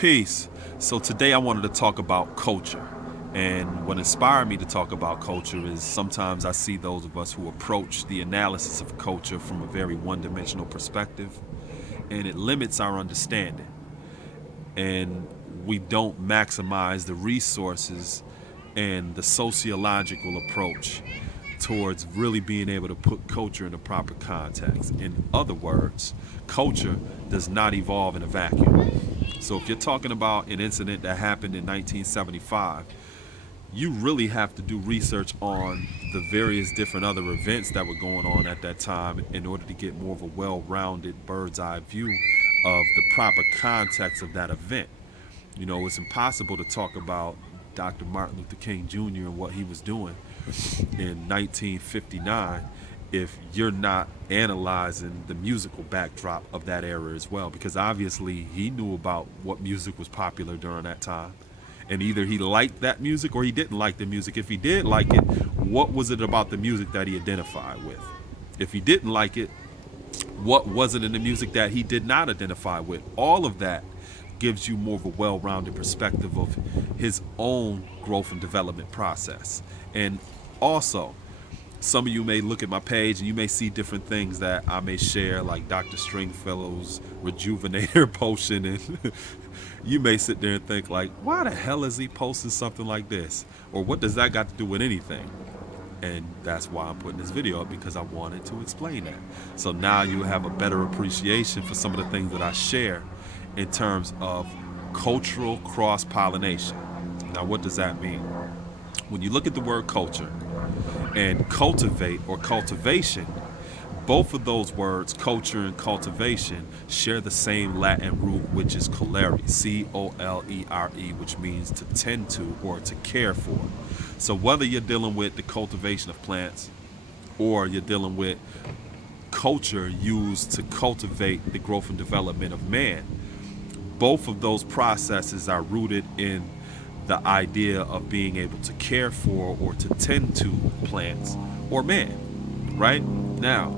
Peace. So today I wanted to talk about culture. And what inspired me to talk about culture is sometimes I see those of us who approach the analysis of culture from a very one-dimensional perspective, and it limits our understanding. And we don't maximize the resources and the sociological approach towards really being able to put culture in the proper context. In other words, culture does not evolve in a vacuum. So if you're talking about an incident that happened in 1975, you really have to do research on the various different other events that were going on at that time in order to get more of a well-rounded bird's eye view of the proper context of that event. You know, it's impossible to talk about Dr. Martin Luther King Jr. and what he was doing in 1959 if you're not analyzing the musical backdrop of that era as well, because obviously he knew about what music was popular during that time, and either he liked that music or he didn't like the music. If he did like it, what was it about the music that he identified with? If he didn't like it, what was it in the music that he did not identify with? All of that gives you more of a well-rounded perspective of his own growth and development process. And also, some of you may look at my page and you may see different things that I may share, like Dr. Stringfellow's Rejuvenator potion, and you may sit there and think like, why the hell is he posting something like this? Or what does that got to do with anything? And that's why I'm putting this video up, because I wanted to explain that. So now you have a better appreciation for some of the things that I share in terms of cultural cross-pollination. Now, what does that mean? When you look at the word culture and cultivate or cultivation, both of those words, culture and cultivation, share the same Latin root, which is colere, C-O-L-E-R-E, which means to tend to or to care for. So whether you're dealing with the cultivation of plants or you're dealing with culture used to cultivate the growth and development of man, both of those processes are rooted in the idea of being able to care for or to tend to plants or man, right? Now,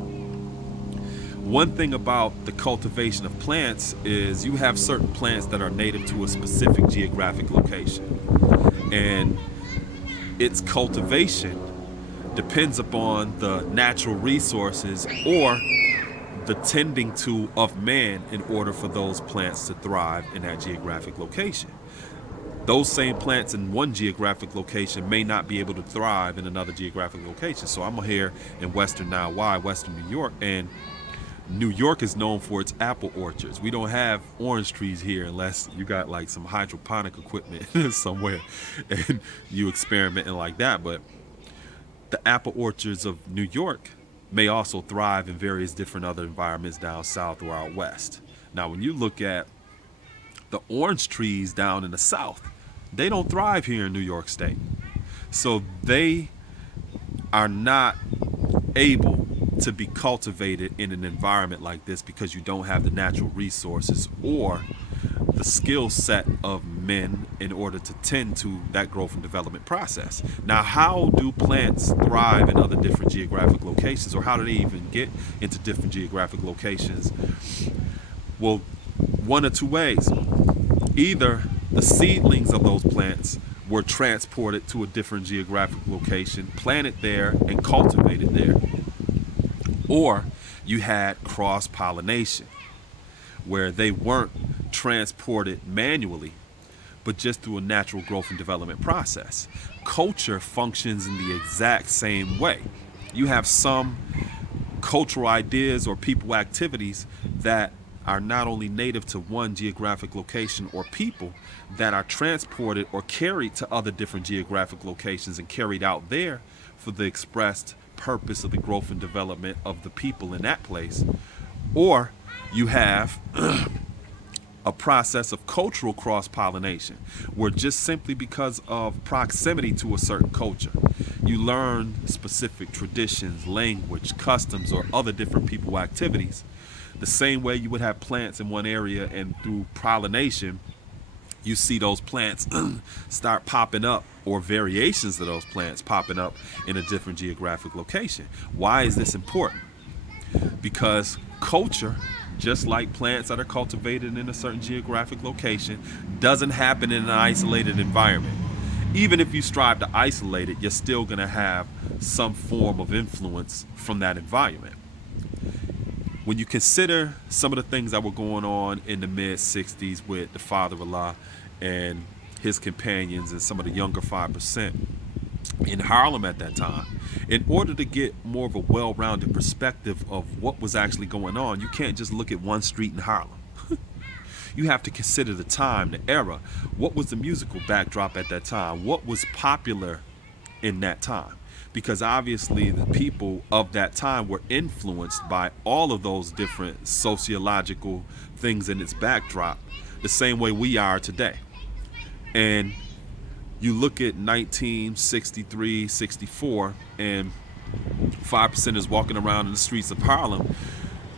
one thing about the cultivation of plants is you have certain plants that are native to a specific geographic location, and its cultivation depends upon the natural resources or the tending to of man in order for those plants to thrive in that geographic location. Those same plants in one geographic location may not be able to thrive in another geographic location. So I'm here in Western Western New York, and New York is known for its apple orchards. We don't have orange trees here unless you got like some hydroponic equipment somewhere and you experimenting like that. But the apple orchards of New York may also thrive in various different other environments down south or out west. Now, when you look at the orange trees down in the south, they don't thrive here in New York State. So they are not able to be cultivated in an environment like this because you don't have the natural resources or the skill set of men in order to tend to that growth and development process. Now, how do plants thrive in other different geographic locations, or how do they even get into different geographic locations? Well, one or two ways. Either the seedlings of those plants were transported to a different geographic location, planted there, and cultivated there, or you had cross-pollination, where they weren't transported manually, but just through a natural growth and development process. Culture functions in the exact same way. You have some cultural ideas or people activities that are not only native to one geographic location or people, that are transported or carried to other different geographic locations and carried out there for the expressed purpose of the growth and development of the people in that place. Or you have a process of cultural cross-pollination, where just simply because of proximity to a certain culture, you learn specific traditions, language, customs, or other different people activities. The same way you would have plants in one area, and through pollination, you see those plants start popping up, or variations of those plants popping up in a different geographic location. Why is this important? Because culture just like plants that are cultivated in a certain geographic location, doesn't happen in an isolated environment. Even if you strive to isolate it, you're still going to have some form of influence from that environment. When you consider some of the things that were going on in the mid 60s with the Father Allah and his companions and some of the younger 5% in Harlem at that time, in order to get more of a well rounded perspective of what was actually going on, you can't just look at one street in Harlem. You have to consider the time, the era. What was the musical backdrop at that time? What was popular in that time? Because obviously the people of that time were influenced by all of those different sociological things in its backdrop, the same way we are today. And you look at 1963, 64, and 5% is walking around in the streets of Harlem,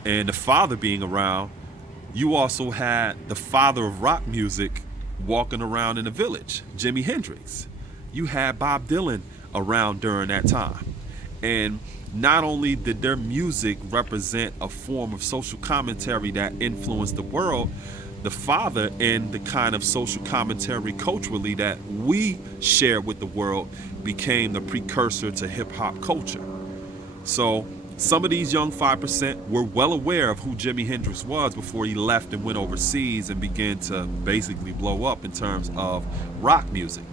and the father being around. You also had the father of rock music walking around in the village, Jimi Hendrix. You had Bob Dylan around during that time. And not only did their music represent a form of social commentary that influenced the world, the father and the kind of social commentary culturally that we share with the world became the precursor to hip hop culture. So some of these young 5% were well aware of who Jimi Hendrix was before he left and went overseas and began to basically blow up in terms of rock music.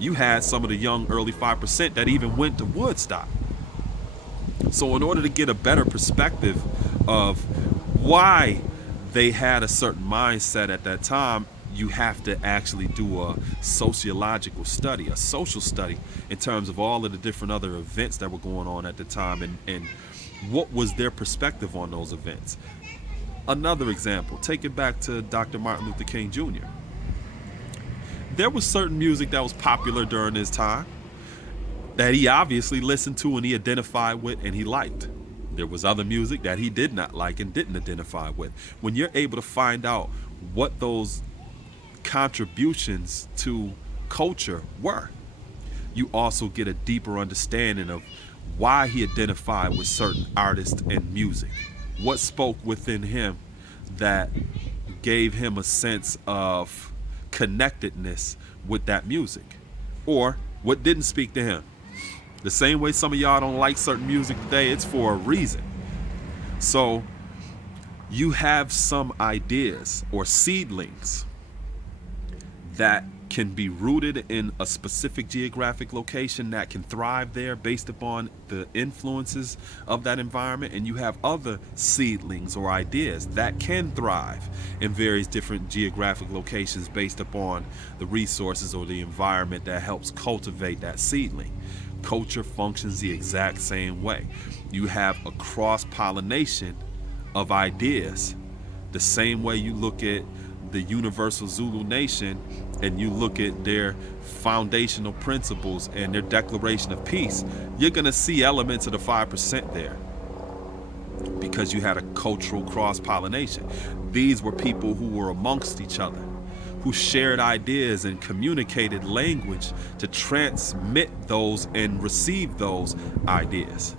You had some of the young early 5% that even went to Woodstock. So in order to get a better perspective of why they had a certain mindset at that time, you have to actually do a sociological study, a social study in terms of all of the different other events that were going on at the time, and what was their perspective on those events. Another example, take it back to Dr. Martin Luther King Jr. There was certain music that was popular during his time that he obviously listened to and he identified with and he liked. There was other music that he did not like and didn't identify with. When you're able to find out what those contributions to culture were, you also get a deeper understanding of why he identified with certain artists and music. What spoke within him that gave him a sense of connectedness with that music, or what didn't speak to him. The same way some of y'all don't like certain music today, it's for a reason. So you have some ideas or seedlings that can be rooted in a specific geographic location that can thrive there based upon the influences of that environment, and you have other seedlings or ideas that can thrive in various different geographic locations based upon the resources or the environment that helps cultivate that seedling. Culture functions the exact same way. You have a cross-pollination of ideas, the same way you look at the Universal Zulu Nation and you look at their foundational principles and their declaration of peace. You're going to see elements of the 5% there because you had a cultural cross-pollination. These were people who were amongst each other, who shared ideas and communicated language to transmit those and receive those ideas.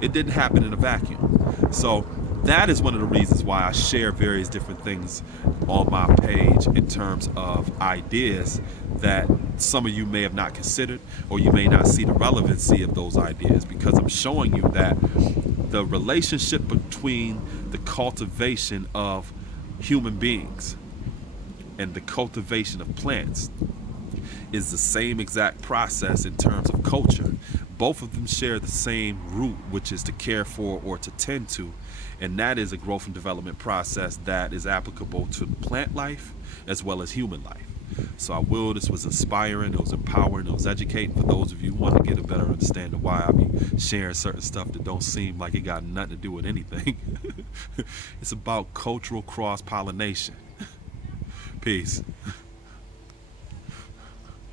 It didn't happen in a vacuum. So that is one of the reasons why I share various different things on my page in terms of ideas that some of you may have not considered, or you may not see the relevancy of those ideas, because I'm showing you that the relationship between the cultivation of human beings and the cultivation of plants is the same exact process in terms of culture. Both of them share the same root, which is to care for or to tend to, and that is a growth and development process that is applicable to plant life as well as human life. So this was inspiring, it was empowering, it was educating for those of you who want to get a better understanding of why I be sharing certain stuff that don't seem like it got nothing to do with anything. It's about cultural cross-pollination. Peace.